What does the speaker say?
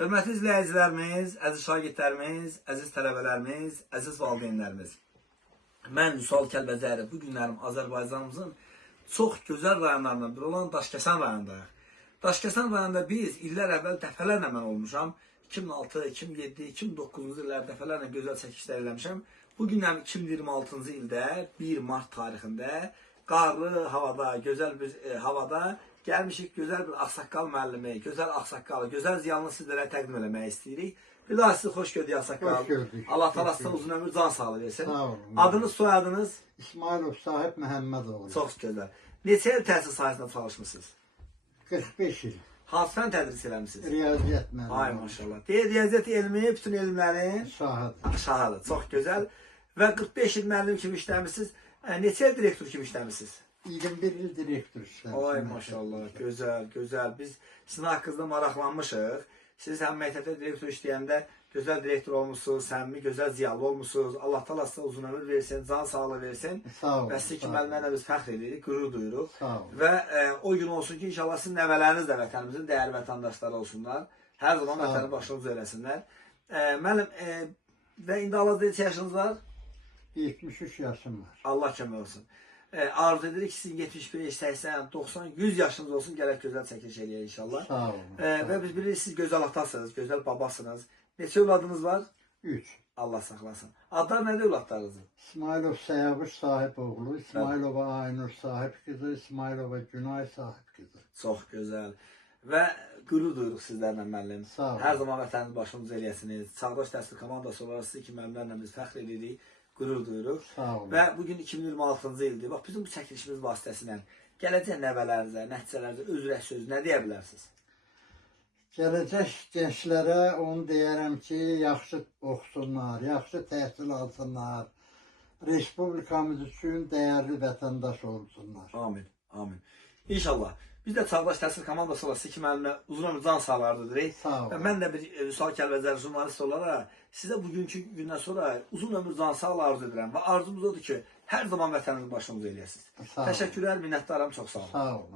Hörmətli izləyicilərimiz, əziz şagirdlərimiz, əziz tələbələrimiz, əziz valideynlərimiz. Mən Vüsal Kəlbəcərov. Bu günlərim Azərbaycanımızın çox gözəl rayonlarından biri olan Daşkəsən rayonundayıq. Daşkəsən rayonunda biz illər əvvəl dəfələrlə mən olmuşam. 2006, 2007, 2009-cu illər dəfələrlə gözəl çəkişlər eləmişəm. Bu günlərim 2026-cı ildə 1 mart tarixində qarlı havada, gözəl bir havada gəlmişik, gözəl bir ağsaqqal müəllimi, gözəl ağsaqqalı, gözəl ziyanını sizlərə təqdim eləmək istəyirik. Bir daha sizi xoş gördük ağsaqqal. Hoş gördük. Allah talasına uzun ömür, can sağlığı versin. Sağ olun. Adınız, soyadınız? İsmailov Sahib Məhəmmədoğlu. Çox gözəl. Neçə il təhsil sahəsində çalışmışsınız? 45 il. Hansı fən tədris eləmişsiniz? Riyaziyyat müəllimi. Ay maşallah. Riyaziyyat elmi, bütün elmlərin Şahıdır. şahıdır. Çox gözəl. Və 45 il müəllim kimi işləmişsiniz. Neçə il direktor kimi işləmişsiniz? 21 il direktor işləmişim. Ay maşallah, gözəl, gözəl. Biz sizin haqqınızda maraqlanmışıq. Siz həm məktəbdə direktor işləyəndə gözəl direktor olmuşsunuz, səmimi, gözəl ziyalı olmuşsunuz. Allah təala sizə uzun ömür versin, can sağlığı versin. Sağ olun. Və sizi ki, müəllimlərlə biz fəxr edirik, qürur duyuruq. Sağ olun. Və o gün olsun ki, inşallah sizin nəvələriniz də vətənimizin dəyərli vətəndaşları olsunlar. Hər zaman Sağ olun. vətəni başınıza eləsinlər. Müəllim, və indi hal-hazırda neçə yaşınız var? 73 yaşım var. Allah kömək olsun. Arzu edirik ki, sizin 75, 80, 90, 100 yaşınız olsun, gələk gözəl çəkiliş eləyək inşallah. Sağ olun. Və biz bilirik, siz gözəl atasınız, gözəl babasınız. Neçə övladınız var? 3. Allah saxlasın. Adlar nədir övladlarınızın? İsmailov Səyavuş sahib oğlu, İsmailova Aynur sahib kızı, İsmailova Günay sahib kızı. Çox gözəl. Və qürur duyuruq sizlərlə müəllim. Sağ olun. Hər zaman vətəniniz başınıza eləyəsiniz. Çağdaş təhsil komandası olaraq sizi ki, müəllimlərlə biz fəxr edirik, qürur duyuruq. Sağ olun. Və bugün 2026-cı ildir. Bax, bizim bu çəkilişimiz vasitəsilə gələcək nəvələrinizə, nəticələrinizə öz ürək sözü nə deyə bilərsiniz? Gələcək gənclərə onu deyərəm ki, yaxşı oxusunlar, yaxşı təhsil alsınlar. Respublikamız üçün dəyərli vətəndaş olsunlar. Amin, amin. İnşallah. Biz də Çağdaş Təhsil komandası olaraq sizi ki, müəllimə uzun ömür can sağlığı diləyirik. Sağ olun. Və mən də bir Vüsal Kəlbəcər jurnalist olaraq sizə bugünkü gündən sonra uzun ömür can sağlığı arzu edirəm. Və arzumuz odur ki, hər zaman vətəninizi başınıza eləyəsiniz. Sağ olun. Təşəkkürlər, minnətdaram, çox sağ olun. Sağ olun.